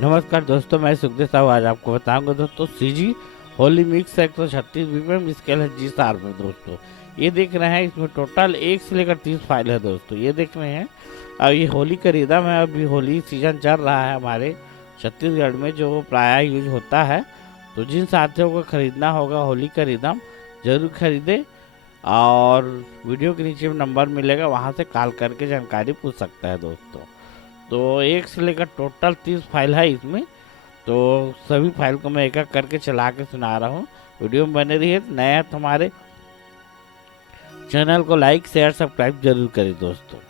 नमस्कार दोस्तों, मैं सुखदेव साहू आज आपको बताऊंगा दोस्तों सीजी होली मिक्स 136 बीपीएम स्केल है जी स्टार में। दोस्तों ये देख रहे हैं, इसमें टोटल 1 से लेकर 30 फाइल है। दोस्तों ये देख रहे हैं, अब ये होली का रिदम है। अभी होली सीजन चल रहा है हमारे छत्तीसगढ़ में, जो प्राय यूज होता है। तो जिन साथियों को खरीदना होगा होली का रिदम जरूर खरीदे, और वीडियो के नीचे नंबर मिलेगा, वहाँ से कॉल करके जानकारी पूछ सकता है दोस्तों। तो 1 से लेकर टोटल 30 फाइल है इसमें। तो सभी फाइल को मैं एक एक करके चला के सुना रहा हूँ। वीडियो में बने रहिए। नया है तो हमारे चैनल को लाइक शेयर सब्सक्राइब जरूर करें दोस्तों।